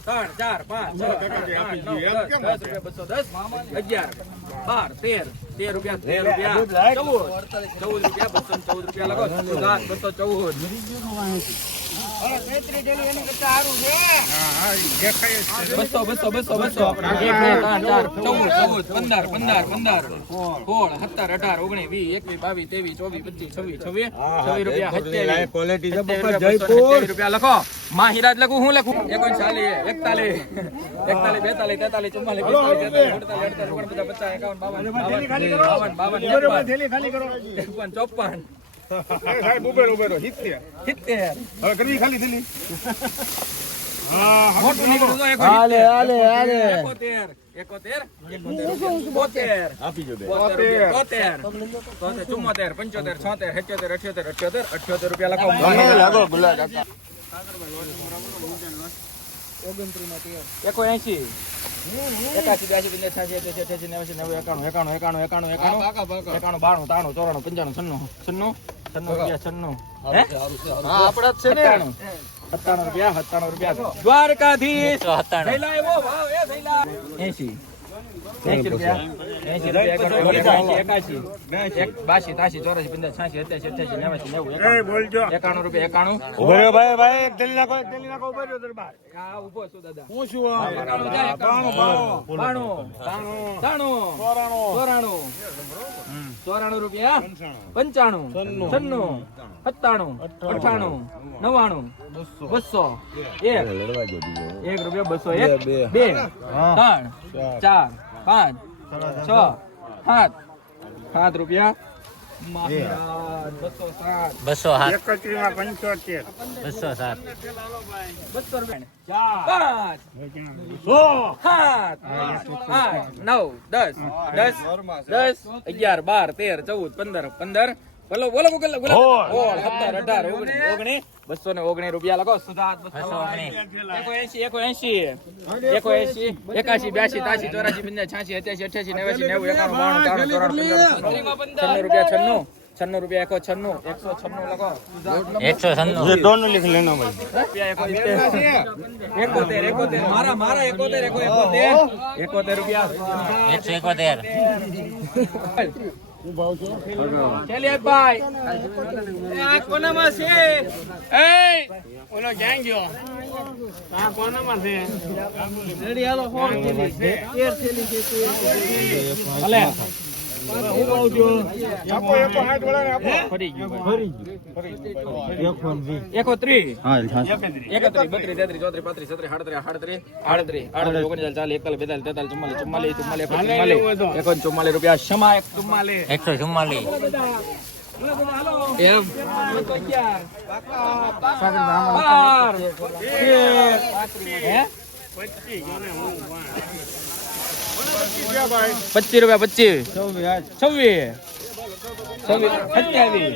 ત્રણ ચાર પાંચ અગિયાર બાર તેર તેર રૂપિયા તેર રૂપિયા ચૌદ ચૌદ રૂપિયા બસો ચૌદ રૂપિયા સાત બસો ચૌદ બસો બસો બસો બસો. એક બે ત્રણ ચાર ચૌદ ચૌદ પંદર પંદર પંદર સોળ. સત્તર અઢાર ઓગણીસ વીસ એકવીસ બાવીસ ત્રેવીસ ચોવીસ પચીસ છવ્વીસ છવ્વીસ છવ્વીસ રૂપિયા સત્યાવીસ. રૂપિયા લખો. માહિરાજ લખું હું લખું? એકોણચાલીસ એકતાલીસ એકતાલીસ બેતાલીસ તેતાલીસ ચુમ્માલીસ પિસ્તાલીસ તેતાલીસ અડતાલીસ અડતાલીસ ઓગણપચાસ પચાસ એકાવન બાવન બાવન બાવન બાવન ચોપન. સાહેબ ઉભેરો ઉભેરો. સિત્તેર સિત્તેર હવે કરવી ખાલી થેલી. ચુમ્મોતેર પંચોતેર છોતેર સિત્યોતેર અઠ્યોતેર અઠ્યોતેર અઠ્યોતેર રૂપિયા લખો. એકો એસી એકાસી બ્યાસી પંચાસી છ્યાસી અઠ્યાસી નેવાસી નેવું એકાણું એકાણું એકાણું એકાણું એકાણું. એકાણું બાણું તાણું ચોરાણું પંચાણું છન્નું છન્નું. છન્નું રૂપિયા છન્નું. આપડા છે ને. સત્તાણું. રૂપિયા સત્તાણું રૂપિયા. દ્વારકાધીશ. એસી એકાણું, રૂપિયા એકાણું. ઊભો ભાઈ ભાઈ એક થેલી નાખો એક થેલી નાખો ઊભો રહ્યો દરબાર. ઊભો છું દાદા. હું છું એકાણું જાય, બાણું ત્રાણું ચોરાણું. ચોરાણું રૂપિયા? પંચાણું. છન્નું. સત્તાણું. અઠાણું નવાણું બસો. એક. એક રૂપિયા બસો. એક. બે, ત્રણ. ચાર. પાંચ. છ. સાત. સાત રૂપિયા. બસો સાત. બસો સાત. પાંચ સાત. આઠ નવ દસ દસ દસ અગિયાર બાર તેર ચૌદ પંદર પંદર એસી એકો એસી એકો બ્યાસી તાસી ચોરાસી પંદર છ્યાસી અઠ્યાસી અઠ્યાસી નેવ્યાસી નેવું એકાણું રૂપિયા છન્નું છન્નું રૂપિયા એકો છન્નું એકસો છન્નું લખો. એકસો છન્નું. એકોતેર એકોતેર. મારા મારા એકોતેર એકોતેર. રૂપિયા. એકસો એકોતેર. ચેલિયાભાઈ એ આ કોનામાં છે? એ ઓલો ક્યાં ગયો. આ કોનામાં છે? રેડી હાલો ફોન થેલી છે. છે તેર ચુમ્માલીસ રૂપિયા ક્ષમા એકસો ચુમ્માલીસ એમ બાર હે પચીસ રૂપિયા પચીસ. છવ્વીસ. છવ્વીસ. અઠ્યાવીસ.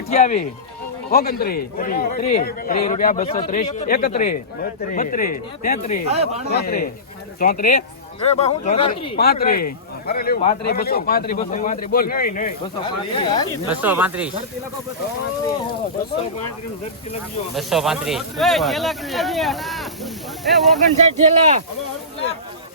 અઠ્યાવીસ. ઓગણત્રીસ. ત્રીસ. ત્રીસ. રૂપિયા બસો ત્રીસ. એકત્રીસ. બત્રીસ. તેત્રીસ. ચોત્રીસ. ચોત્રીસ. પાંત્રીસ. પાંત્રીસ બસો પાંત્રીસ બસો પાંત્રીસ. બોલ. બસો પાંત્રીસ. બસો પાંત્રીસ. બસો પાંત્રીસ. એકો પચાસ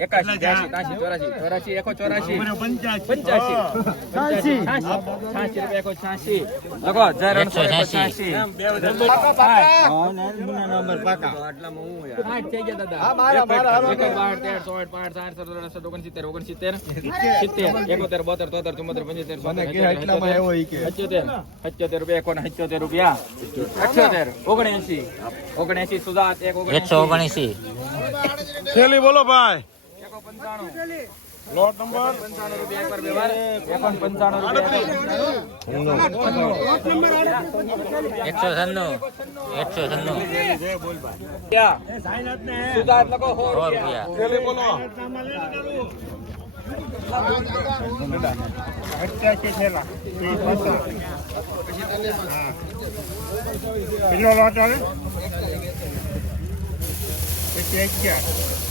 એકાશી બ્યાસી ત્યાસી ચોરાસી ચોરાસી એકો ચોરાસી પંચ્યાસી છ્યાસી છ્યાસી રૂપિયા એકો છ્યાસી લખો જય રણછોડ એકો છ્યાસી પંચોતેર ઓગણએસી ઓગણએસી એક થેલી બોલો ભાઈ. લોટ નંબર? પંચાણું રૂપિયા એક વાર બે વાર. પંચાણું રૂપિયા. એકસો છન્નું એકસો છન્નું રૂપિયા લખો સો રૂપિયા. રૂપિયા અઠ્યાસી હા. પેલો લોટ આવે? પછી અગિયાર.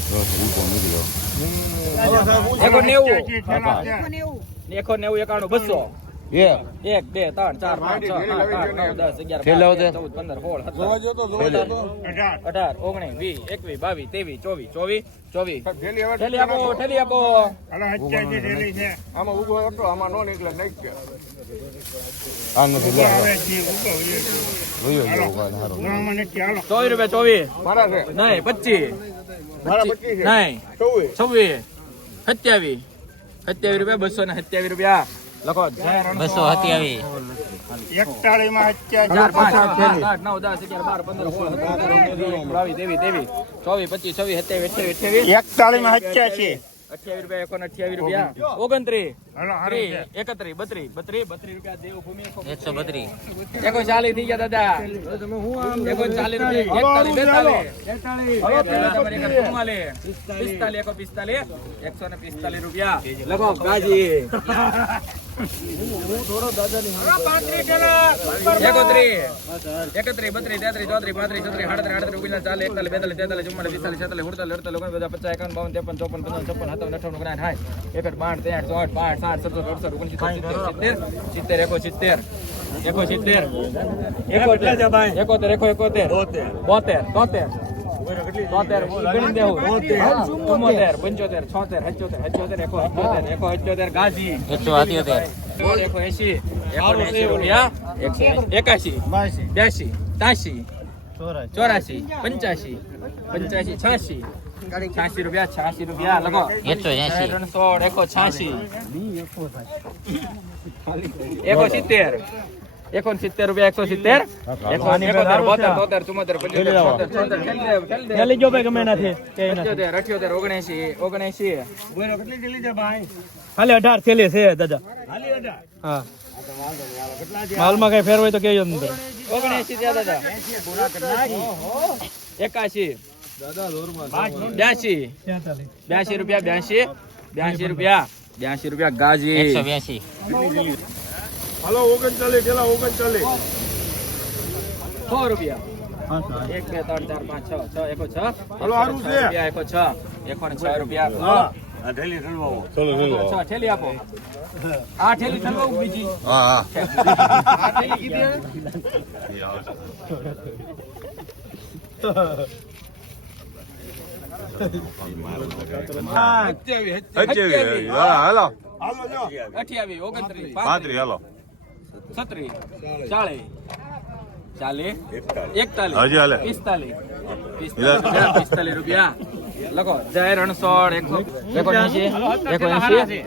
બસ ઈ તો નીકળ્યો એકો નેવું એક્યાસી થેલા છે. એકો નેવું એકાણું બસો એક બે ત્રણ ચાર પાંચ છ સાત આઠ નવ દસ અગિયાર ચૌદ પંદર સોળ અઢાર ઓગણીસ વીસ એકવીસ બાવીસ ત્રેવીસ ચોવીસ ચોવીસ ચોવીસ આમાં ઊભો હતો આમાં નો નીકળે ચોવીસ રૂપિયા ચોવીસ મારા નહીં. છવ્વીસ. સત્યાવીસ. સત્યાવીસ રૂપિયા બસો ને સત્યાવીસ રૂપિયા. લખો બસો સત્યાવીસ. એકતાળીસમાં ચાર પાંચ આઠ નવ દસ અગિયાર બાર પંદર સોળ બાવીસ ત્રેવીસ ત્રેવીસ ચોવીસ પચીસ છવ્વીસ સત્યાવીસ અઠ્યાવીસ અઠ્યાવીસ. એકતાળીસમાં અઠ્યાસી અઠ્યાવીસ રૂપિયા એકોન અઠ્યાવીસ રૂપિયા. ઓગણત્રીસ. એકત્રીસ બત્રીસ બત્રીસ બત્રીસ રૂપિયા દેવભૂમિ એકસો બત્રીસ એકો ચાલીસ થઈ ગયા દાદા. એકો ચાલીસ એકતાલીસ બેતાલીસ. પિસ્તાલીસ એકો પિસ્તાલીસ. એકસો ને પિસ્તાલીસ રૂપિયા. લખો ગાજી. એકોત્રીસ બત્રીસ તેત્રીસ ચોત્રીસ પાંત્રીસ છત્રીસ સાડત્રીસ આડત્રીસ ઓગણચાલીસ ચાલીસ એકતાલીસ બેતાલીસ તેતાલીસ ચુમ્માલીસ પિસ્તાલીસ છેતાલીસ સુડતાલીસ અડતાલીસ ઓગણ બધા પચાસ એકાવન બાવન ત્રેપન ચોપન પંચાવન છપ્પન સત્તાવન અઠાવન ઓગણ સાઠ એકઠ બાર ત્રેસઠ ચોસઠ પાંચ સાત સત્તર અડસઠ ઓગણસિત્તેર સિત્તેર એકો સિત્તેર એકો સિત્તેર એકોતેર એકો એકોતેર બોતેર તોતેર તોતેર ગણી દેવું ચુમ્મોતેર પંચોતેર છોતેર સત્યોતેર સત્યોતેર એકો સત્યોતેર એકો સત્યોતેર ગાજી એકસો સત્યોતેર એકો એસી એકાશી બ્યાસી ત્યાસી ચોરાશી. પંચ્યાસી પંચ્યાસી છ્યાસી છ્યાસી રૂપિયા છ્યાસી રૂપિયા લખો. એકસો એસી ત્રણસો એકો છ્યાસી એકો સિત્તેર. એકો સિત્તેર રૂપિયા એકસો સિત્તેર. એકસો એકોતેર બોતેર તોતેર ચુમ્મોતેર પંચોતેર અઠ્યોતેર ઓગણએંશી ઓગણએંશી. ખાલી અઢાર થેલી છે દાદા. હા. માલમાં કઈ ફેર હોય તો કેજો અંદર. ઓગણએંશી થયા દાદા. એકાશી. બ્યાસી બ્યાસી રૂપિયા બ્યાસી બ્યાસી રૂપિયા. બ્યાસી રૂપિયા ગાજી. એકસો બ્યાસી હલો ઓગણચાલીસ પેલા ઓગણચાલીસ. સો રૂપિયા. એક બે ત્રણ ચાર પાંચ છ છ એકો છ. હાલો, છ રૂપિયા એકો છ. એકો ને છ રૂપિયા ચલો ચલો છ ઠેલી આપો. આ ઠેલી ઠલવાવું બીજી? હા હા. આ ઠેલી કીધી અઠ્યાવીસ ઓગણત્રીસ પાંત્રીસ. હાલો. છત્રીસ ચાલીસ. ચાલીસ એકતાલીસ. હજી હાલે. પિસ્તાલીસ. પિસ્તાલીસ રૂપિયા. લખો જય રણછોડ એકસો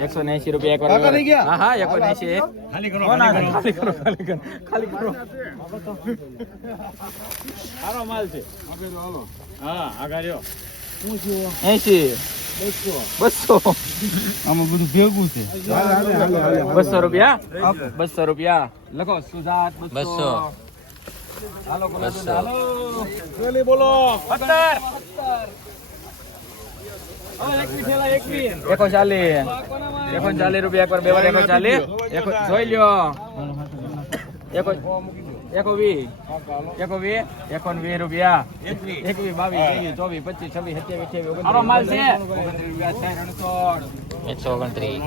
એકસો એસી રૂપિયા એક વાર હા હા એકોનેસી ખાલી કરો ખાલી કરો. ખાલી કરો ખાલી કરો એસી બસો. આમાં બધું ભેગું છે. બસો રૂપિયા? બસો રૂપિયા. લખો સુજાત બસો. બોલો બસો. હાલો. બોલો. સત્તર. એકો ચાલીસ એકો ચાલીસ રૂપિયા એક વાર બે વાર એકો ચાલીસ એકો જોઈ લ્યો એકો એકો વી એકો વી એકો વી રૂપિયા છવ્વીસ એકસો ઓગણત્રીસ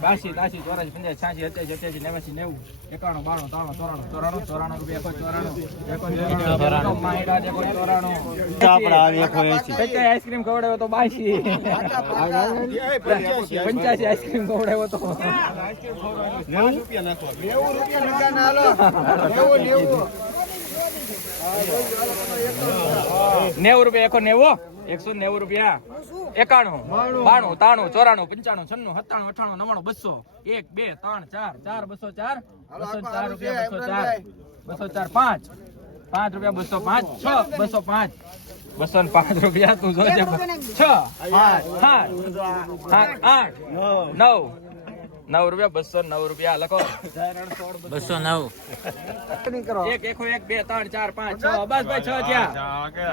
બાસી તાસી છ્યાસી અઠ્યાસી નેવાસી નેવું એકાણું બાણું ત્રાણું ચોરાણું ચોરાણું ચોરાણું રૂપિયા એકો ચોરાણું આઈસ્ક્રીમ ખવડાવ્યો તો બાસી. પંચ્યાસી આઈસ્ક્રીમ ખવડાવ્યો તો. નેવું રૂપિયા એકો નેવું. એકસો નેવું રૂપિયા. એકાણું બાણું. તાણું ચોરાણું પંચાણું છન્નું સત્તાણું અઠાણું નવાણું બસો. એક બે ત્રણ ચાર ચાર બસો ચાર બસો ચાર રૂપિયા બસો ચાર. બસો ચાર પાંચ. પાંચ રૂપિયા બસો પાંચ. છ બસો પાંચ. બસો ને પાંચ રૂપિયા તું જોજે. છ પાંચ સાત આઠ નવ. નવ રૂપિયા બસો નવ રૂપિયા. લખો. બસો નવ. એક એકો એક બે ત્રણ ચાર પાંચ છ. બસ ભાઈ છ થયા.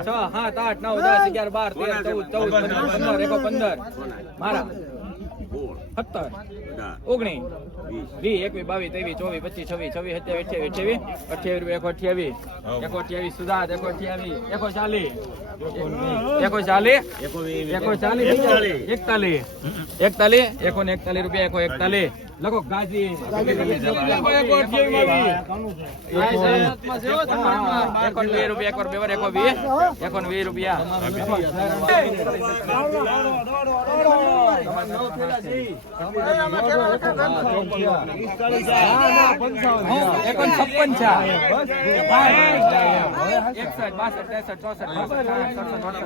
છ સાત આઠ નવ દસ અગિયાર બાર તેર ચૌદ ચૌદ પંદર પંદર એકો પંદર. મારા. સત્તર. ઓગણીસ વીસ. એકવીસ બાવીસ ત્રેવીસ ચોવીસ પચીસ છવ્વીસ છવ્વીસ સત્યાવીસ અઠ્યાવીસ અઠ્યાવીસ રૂપિયા એકો અઠ્યાવીસ. એકો અઠ્યાવીસ સુધાર એકો અઠ્યાવીસ એકો ચાલીસ. એકો ચાલીસ. એકો ચાલીસ એકતાલીસ. એકતાલીસ. એકો ને એકતાલીસ રૂપિયા એકો એકતાલીસ. લખો ગાજી એકો એકો રૂપિયા ને વીસ રૂપિયા એકોન છપ્પન છે સડસઠ અડસઠ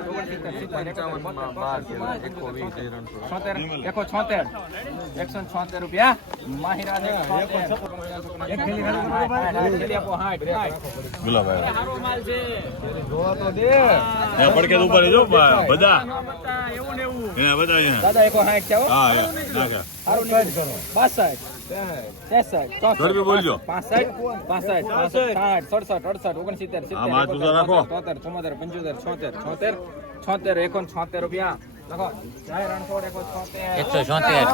ઓગણસિત્તેર સિત્તેર એકોતેર બોતેર છોતેર એકસો છોતેર રૂપિયા ઓગણસિત્તેર. તોતેર ચુમ્મોતેર પંચોતેર છોતેર છોતેર છોતેર એકોન છોતેર રૂપિયા. એકસો છોતેર.